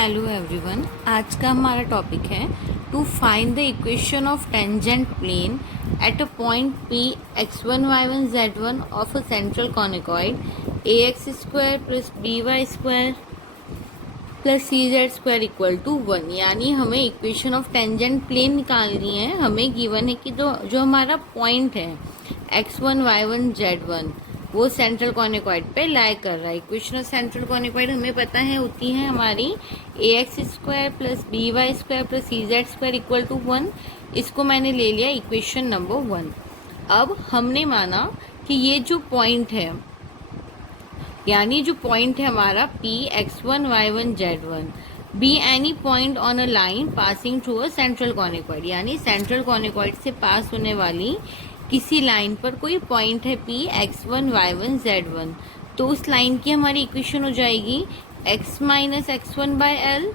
Hello everyone, आज का हमारा टॉपिक है to find the equation of tangent plane at a point p x1 y1 z1 of a central conicoid ax² plus by² plus cz² equal to 1। यानी हमें equation of tangent plane निकालनी है। हमें given है कि जो हमारा पॉइंट है x1 y1 z1 वो सेंट्रल कॉनिकॉइड पे लाई कर रहा है। इक्वेशन ऑफ सेंट्रल कॉनिकॉइड हमें पता है होती है हमारी ax² plus by² plus cz² equal to 1। इसको मैंने ले लिया इक्वेशन नंबर 1। अब हमने माना कि ये जो पॉइंट है, यानी जो पॉइंट है हमारा p x1 y1 z1 be any point on a line passing through a central conicoid, यानी सेंट्रल कॉनिकॉइड से पास होने वाली किसी लाइन पर कोई पॉइंट है p x1 y1 z1, तो उस लाइन की हमारी इक्वेशन हो जाएगी x minus x1 by l,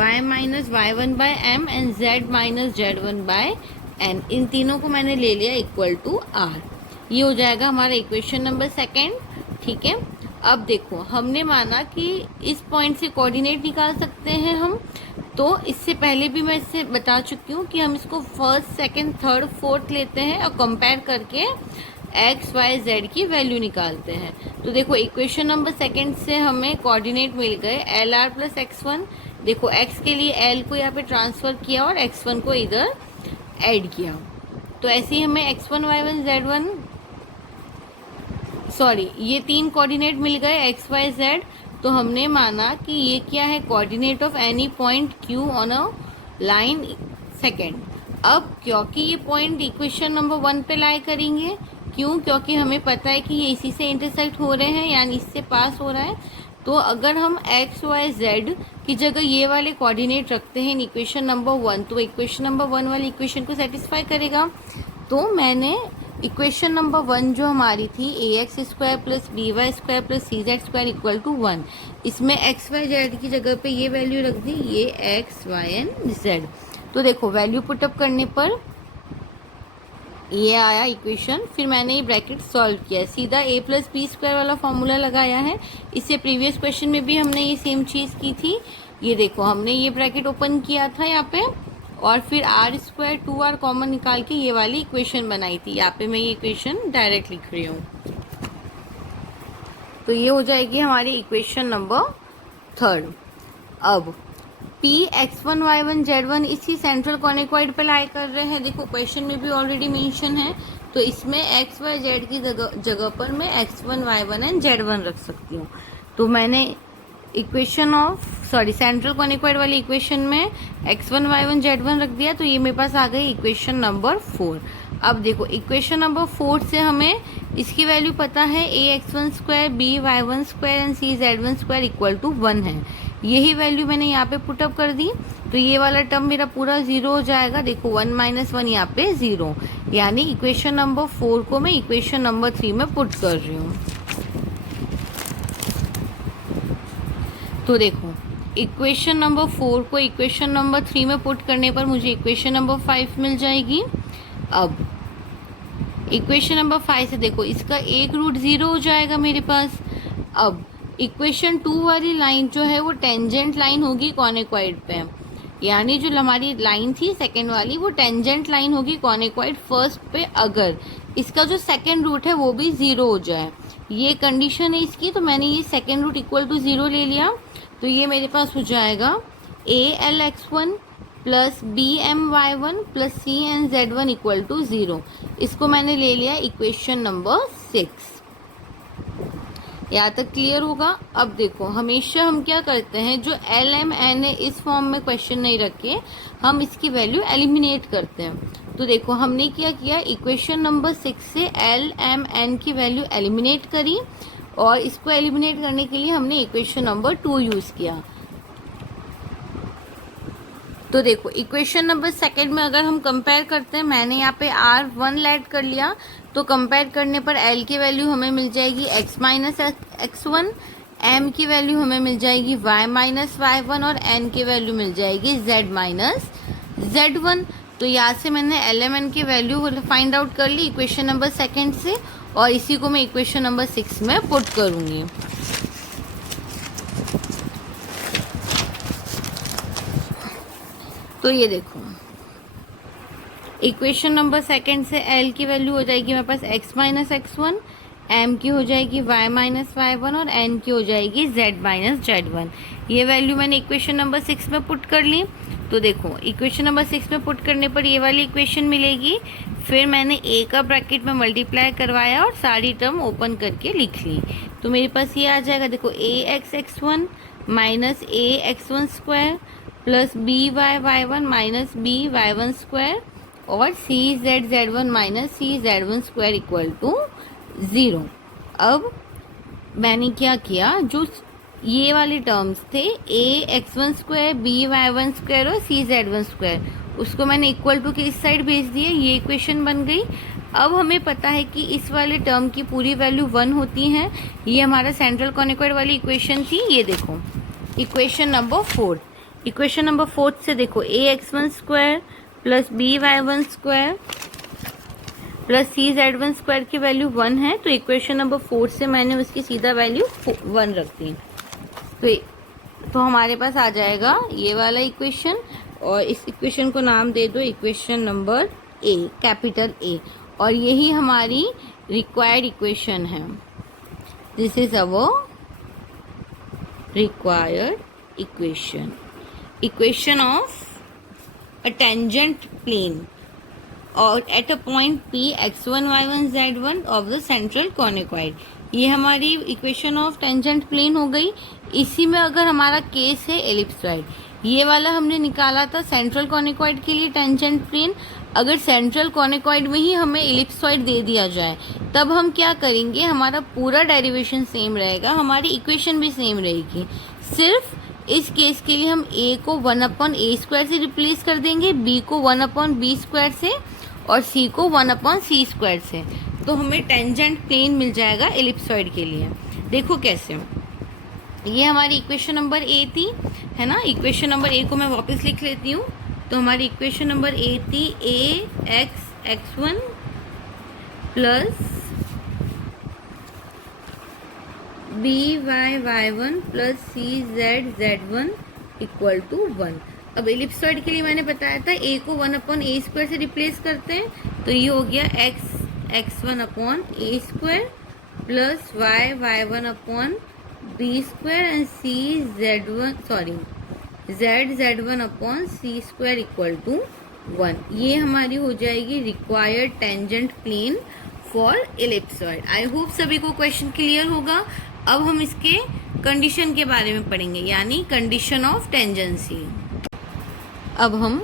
y minus y1 by m and z minus z1 by n। इन तीनों को मैंने ले लिया इक्वल टू r। ये हो जाएगा हमारा इक्वेशन नंबर सेकेंड। ठीक है, अब देखो हमने माना कि इस पॉइंट से कोऑर्डिनेट निकाल सकते हैं हम, तो इससे पहले भी मैं इससे बता चुकी हूँ कि हम इसको फर्स्ट सेकंड थर्ड फोर्थ लेते हैं और कंपेयर करके एक्स वाई जेड की वैल्यू निकालते हैं। तो देखो इक्वेशन नंबर सेकंड से हमें कोऑर्डिनेट मिल गए एल आर प्लस x1। देखो x के लिए l को यहाँ पे ट्रांसफर किया और x1 को इधर ऐड किया, तो ऐसे ही हमें x1 y1 z1 ये तीन कोऑर्डिनेट मिल गए एक्स वाई जेड। तो हमने माना कि ये क्या है, coordinate of any point Q on a line second. अब क्योंकि ये पॉइंट इक्वेशन नंबर 1 पे लाई करेंगे, क्यों? क्योंकि हमें पता है कि ये इसी से इंटरसेक्ट हो रहे हैं, यानी इससे पास हो रहा है। तो अगर हम एक्स वाई जेड की जगह ये वाले कोऑर्डिनेट रखते हैं इन इक्वेशन नंबर 1, तो इक्वेशन नंबर 1 वाली इक्वेशन को सेटिस्फाई करेगा। तो मैंने इक्वेशन नंबर 1 जो हमारी थी ax² plus by² plus cz² equal to 1, इसमें एक्स वाई जेड की जगह पे ये वैल्यू रख दी, ये एक्स वाई एंड जेड। तो देखो वैल्यू पुटअप करने पर ये आया इक्वेशन। फिर मैंने ये ब्रैकेट सॉल्व किया, सीधा a प्लस b² वाला फॉर्मूला लगाया है। इससे प्रीवियस क्वेश्चन में भी हमने ये सेम चीज़ की थी। ये देखो हमने ये ब्रैकेट ओपन किया था यहाँ पे और फिर r² 2r कॉमन निकाल के ये वाली इक्वेशन बनाई थी। यहाँ पे मैं ये इक्वेशन डायरेक्ट लिख रही हूँ। तो ये हो जाएगी हमारी इक्वेशन नंबर थर्ड। अब p x1 y1 z1 इसी सेंट्रल कॉनिकॉइड पे लाई कर रहे हैं। देखो क्वेश्चन में भी ऑलरेडी मेंशन है, तो इसमें x y z की जगह पर मैं x1 y1 एंड z1 रख सकती हूँ। तो मैंने इक्वेशन ऑफ सेंट्रल कॉनिकॉइड वाली इक्वेशन में x1 y1 z1 रख दिया, तो ये मेरे पास आ गई इक्वेशन नंबर 4। अब देखो इक्वेशन नंबर 4 से हमें इसकी वैल्यू पता है ax1² by1² and cz1² equal to 1 है। यही वैल्यू मैंने यहाँ पे पुटअप कर दी, तो ये वाला टर्म मेरा पूरा 0 हो जाएगा। देखो 1 माइनस 1 यहाँ पे 0, यानी इक्वेशन नंबर 4 को मैं इक्वेशन नंबर 3 में पुट कर रही हूँ। तो देखो इक्वेशन नंबर 4 को इक्वेशन नंबर 3 में पुट करने पर मुझे इक्वेशन नंबर 5 मिल जाएगी। अब इक्वेशन नंबर 5 से देखो इसका एक रूट 0 हो जाएगा मेरे पास। अब इक्वेशन 2 वाली लाइन जो है वो टेंजेंट लाइन होगी कॉनिकॉइड पे, यानी जो हमारी लाइन थी सेकेंड वाली वो टेंजेंट लाइन होगी कॉनिकॉइड फर्स्ट पे, अगर इसका जो सेकेंड रूट है वो भी 0 हो जाए। ये कंडीशन है इसकी, तो मैंने ये सेकेंड रूट इक्वल टू 0 ले लिया। तो ये मेरे पास हो जाएगा ALX1 plus BMY1 plus CNZ1 equal to 0। इसको मैंने ले लिया इक्वेशन नंबर 6। यहाँ तक क्लियर होगा। अब देखो हमेशा हम क्या करते हैं, जो LMN है इस फॉर्म में क्वेश्चन नहीं रखे, हम इसकी वैल्यू एलिमिनेट करते हैं। तो देखो हमने क्या किया, इक्वेशन नंबर 6 से LMN की वैल्यू एलिमिनेट करी और इसको एलिमिनेट करने के लिए हमने इक्वेशन नंबर 2 यूज़ किया। तो देखो इक्वेशन नंबर सेकेंड में अगर हम कंपेयर करते हैं, मैंने यहाँ पे R1 ऐड कर लिया, तो कंपेयर करने पर L की वैल्यू हमें मिल जाएगी x माइनस x1, M की वैल्यू हमें मिल जाएगी y माइनस y1 और N की वैल्यू मिल जाएगी z माइनस z1। तो यहाँ से मैंने LMN की वैल्यू फाइंड आउट कर ली इक्वेशन नंबर सेकेंड से, और इसी को मैं इक्वेशन नंबर 6 में पुट करूँगी। तो ये देखो, इक्वेशन नंबर सेकंड से एल की वैल्यू हो जाएगी मेरे पास x माइनस x1, m की हो जाएगी y माइनस y1 और n की हो जाएगी z माइनस z1। ये वैल्यू मैंने इक्वेशन नंबर 6 में पुट कर ली। तो देखो, इक्वेशन नंबर 6 में पुट करने पर ये वाली इक्वेशन मिलेगी। फिर मैंने a का ब्रैकेट में मल्टीप्लाई करवाया और सारी टर्म ओपन करके लिख ली। तो मेरे पास ये आ जाएगा, देखो, ax x1 minus a x1 square plus b y y1 minus b y1 square और c z z one minus c z one square equal to 0। अब मैंने क्या किया, जो ये वाले टर्म्स थे a x one square b y one square और सी जेड वन स्क्वायर, उसको मैंने इक्वल टू के इस साइड भेज दिया। ये इक्वेशन बन गई। अब हमें पता है कि इस वाले टर्म की पूरी वैल्यू 1 होती है। ये हमारा सेंट्रल कॉनिकॉइड वाली इक्वेशन थी। ये देखो, इक्वेशन नंबर 4। इक्वेशन नंबर 4 से देखो, a x one square plus b y one square plus c z one square की वैल्यू 1 है। तो इक्वेशन नंबर 4 से मैंने उसकी सीधा वैल्यू 1 रख दी। तो हमारे पास आ जाएगा ये वाला इक्वेशन, और इस इक्वेशन को नाम दे दो equation number A, capital A, और यही हमारी रिक्वायर्ड इक्वेशन है। This is our required equation, equation of a tangent plane और at a point P x1 y1 z1 of the central conoid। ये हमारी इक्वेशन ऑफ टेंजेंट प्लेन हो गई। इसी में अगर हमारा केस है एलिप्सॉइड, ये वाला हमने निकाला था सेंट्रल कॉनिकॉइड के लिए टेंजेंट प्लेन। अगर सेंट्रल कॉनिकॉइड में ही हमें एलिप्सॉइड दे दिया जाए तब हम क्या करेंगे, हमारा पूरा डेरिवेशन सेम रहेगा, हमारी इक्वेशन भी सेम रहेगी। सिर्फ इस केस के लिए हम a को 1/a स्क्वायर से रिप्लेस कर देंगे, b को 1/b स्क्वायर से और c को 1/c स्क्वायर से। तो हमें टेंजेंट प्लेन मिल जाएगा एलिप्सॉइड के लिए। देखो कैसे, ये हमारी इक्वेशन नंबर a थी, है ना। इक्वेशन नंबर a को मैं वापस लिख लेती हूँ। तो हमारी इक्वेशन नंबर a थी a x1 plus b y y one plus c z z one equal to 1। अब एलिप्सॉइड के लिए मैंने बताया था a को 1/a स्क्वायर से रिप्लेस करते हैं। तो ये हो गया x1/a square plus y1/b square and z1/c square equal to 1। ये हमारी हो जाएगी required tangent plane for ellipsoid. I hope सभी को क्वेश्चन क्लियर होगा। अब हम इसके कंडीशन के बारे में पढ़ेंगे, यानी कंडीशन ऑफ टेंजेंसी। अब हम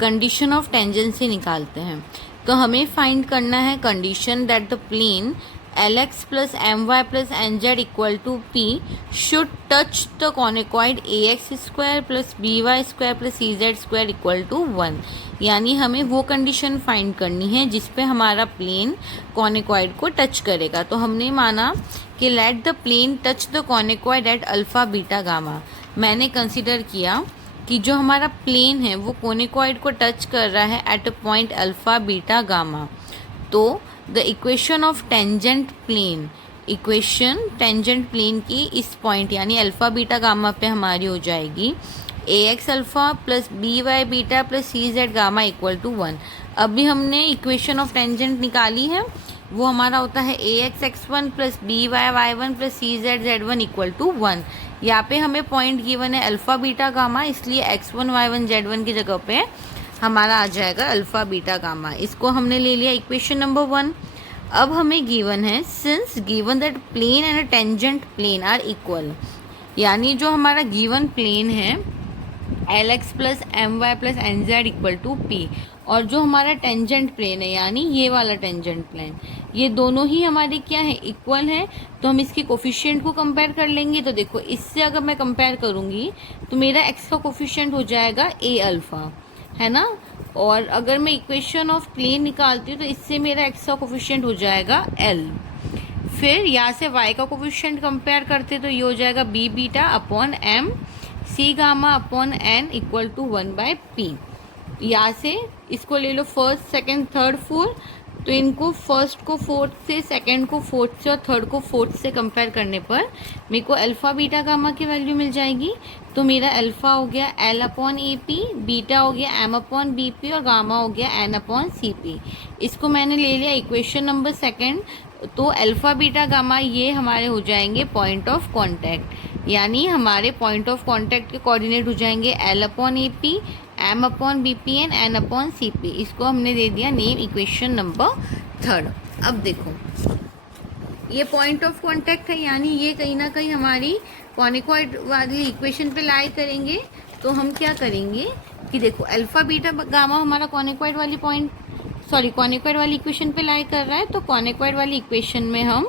कंडीशन ऑफ टेंजेंसी निकालते हैं। तो हमें फाइंड करना है condition that the plane Lx plus my plus nz equal to p should touch the conicoid ax square plus by square plus cz square equal to 1। यानी हमें वो कंडीशन फाइंड करनी है जिसपे हमारा प्लेन कॉनिकॉइड को टच करेगा। तो हमने माना कि let the plane touch the conicoid at alpha beta gamma. मैंने कंसिडर किया कि जो हमारा प्लेन है वो कॉनिकॉइड को टच कर रहा है at a point alpha beta gamma. तो the equation of tangent plane, equation tangent plane की इस पॉइंट यानी अल्फा बीटा गामा पे हमारी हो जाएगी ax alpha plus by beta plus cz gamma equal to 1। अभी हमने इक्वेशन ऑफ टेंजेंट निकाली है, वो हमारा होता है ax x1 plus by y1 plus cz z1 equal to 1। यहाँ पे हमें पॉइंट गिवन है अल्फा बीटा गामा, इसलिए x1 y1 z1 की जगह पे हमारा आ जाएगा अल्फा बीटा गामा। इसको हमने ले लिया इक्वेशन नंबर 1। अब हमें गिवन है since given that plane and tangent plane are equal, यानी जो हमारा गिवन प्लेन है Lx plus my plus nz equal to p, और जो हमारा टेंजेंट प्लेन है यानी ये वाला टेंजेंट प्लेन, ये दोनों ही हमारे क्या है, इक्वल है। तो हम इसके कोफिशिएंट को कंपेयर कर लेंगे। तो देखो, इससे अगर मैं कंपेयर करूँगी तो मेरा x का कोफिशिएंट हो जाएगा a अल्फ़ा, है ना। और अगर मैं इक्वेशन ऑफ प्लेन निकालती हूँ तो इससे मेरा x का कोफिशिएंट हो जाएगा l। फिर यहाँ से y का कोफिशिएंट कंपेयर करते तो ये हो जाएगा b beta upon m c gamma upon n equal to 1/p। यहाँ से इसको ले लो फर्स्ट सेकंड थर्ड फोर्थ, तो इनको फर्स्ट को फोर्थ से, सेकंड को फोर्थ से और थर्ड को फोर्थ से कंपेयर करने पर मेरे को अल्फ़ा बीटा गामा की वैल्यू मिल जाएगी। तो मेरा अल्फ़ा हो गया L upon A P, beta हो गया एम अपॉन बी पी और गामा हो गया एन अपॉन सी पी। इसको मैंने ले लिया इक्वेशन नंबर सेकंड। तो अल्फ़ा बीटा गामा ये हमारे हो जाएंगे पॉइंट ऑफ कॉन्टैक्ट, यानी हमारे पॉइंट ऑफ कॉन्टैक्ट के कोऑर्डिनेट हो जाएंगे L upon A P, M upon B P N, N upon C P. इसको हमने दे दिया नेम इक्वेशन नंबर थर्ड। अब देखो ये पॉइंट ऑफ कॉन्टैक्ट है, यानी ये कहीं ना कहीं हमारी कॉनिकॉइड वाली इक्वेशन पे लाई करेंगे। तो हम क्या करेंगे कि देखो अल्फ़ा बीटा गामा हमारा कॉनिकॉइड वाली कॉनिकॉइड वाली इक्वेशन पे लाई कर रहा है। तो कॉनिकॉइड वाली इक्वेशन में हम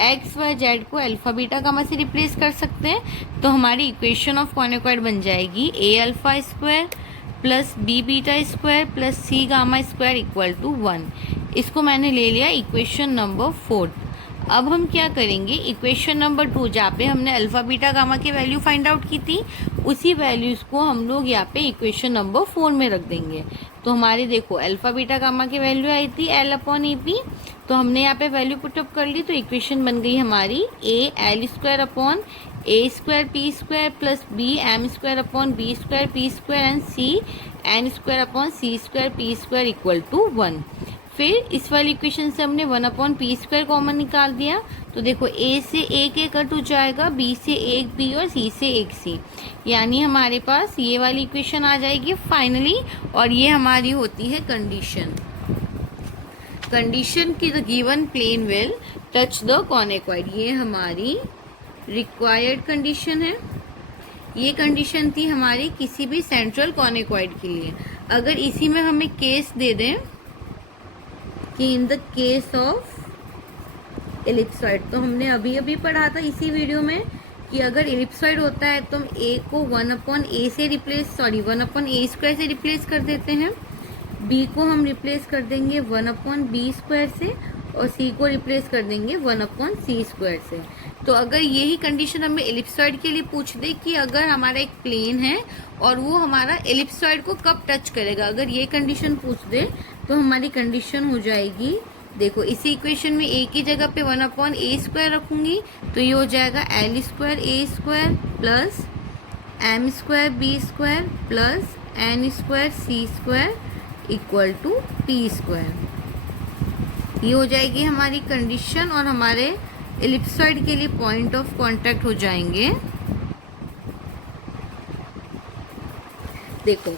एक्स वाई जेड को अल्फ़ा बीटा गामा से रिप्लेस कर सकते हैं। तो हमारी इक्वेशन ऑफ कॉनिकॉइड बन जाएगी a alpha square plus b beta square plus c gamma square equal to 1। इसको मैंने ले लिया इक्वेशन नंबर 4। अब हम क्या करेंगे, इक्वेशन नंबर 2 जहाँ पे हमने अल्फ़ा बीटा गामा की वैल्यू फाइंड आउट की थी, उसी वैल्यूज़ को हम लोग यहाँ पे इक्वेशन नंबर 4 में रख देंगे। तो हमारी देखो अल्फ़ा बीटा गामा की वैल्यू आई थी एल अपॉन ई पी, तो हमने यहाँ पे वैल्यू पुटअप कर ली। तो इक्वेशन बन गई हमारी A L square upon A square P square plus B M square upon B square P square and C N square upon C square P square equal to 1। फिर इस वाली equation से हमने 1 अपॉन पी स्क्वायर कॉमन निकाल दिया। तो देखो ए से एक ए कट हो जाएगा, बी से एक बी और सी से एक सी, यानी हमारे पास ये वाली इक्वेशन आ जाएगी फाइनली। और ये हमारी होती है कंडीशन की the given plane will touch the conicoid. ये हमारी रिक्वायर्ड कंडीशन है। ये कंडीशन थी हमारी किसी भी सेंट्रल कॉनिकॉइड के लिए। अगर इसी में हमें केस दे दें कि in the case of ellipsoid, तो हमने अभी अभी पढ़ा था इसी वीडियो में कि अगर एलिप्सॉइड होता है तो हम ए को 1 अपॉन ए से 1 अपॉन ए स्क्वायर से रिप्लेस कर देते हैं, बी को हम रिप्लेस कर देंगे 1 अपॉन बी स्क्वायर से और सी को रिप्लेस कर देंगे 1 अपॉन सी स्क्वायर से। तो अगर यही कंडीशन हमें एलिप्सॉइड के लिए पूछ दे कि अगर हमारा एक प्लेन है और वो हमारा एलिप्सॉइड को कब टच करेगा, अगर ये कंडीशन पूछ दे तो हमारी कंडीशन हो जाएगी, देखो इसी इक्वेशन में ए की जगह पे 1 अपॉन ए स्क्वायर रखूंगी तो ये हो जाएगा L square A square plus M square B square plus N square C square equal to P square. ये हो जाएगी हमारी कंडीशन और हमारे एलिप्सॉइड के लिए पॉइंट ऑफ कांटेक्ट हो जाएंगे। देखो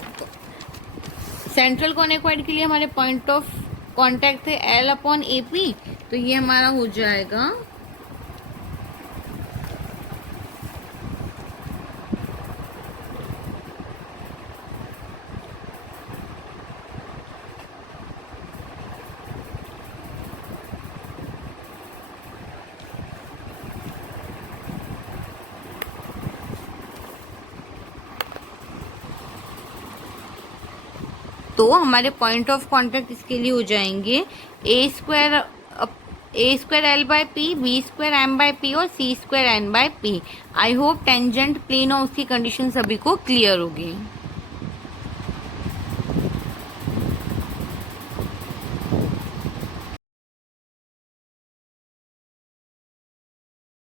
सेंट्रल कॉनिकॉइड के लिए हमारे पॉइंट ऑफ कांटेक्ट थे एल अपॉन ए पी, तो ये हमारा हो जाएगा तो हमारे पॉइंट ऑफ कांटेक्ट इसके लिए हो जाएंगे a square l by p, b square m by p और c square n by p. I hope tangent plane और उसकी कंडीशन सभी को क्लियर होगी।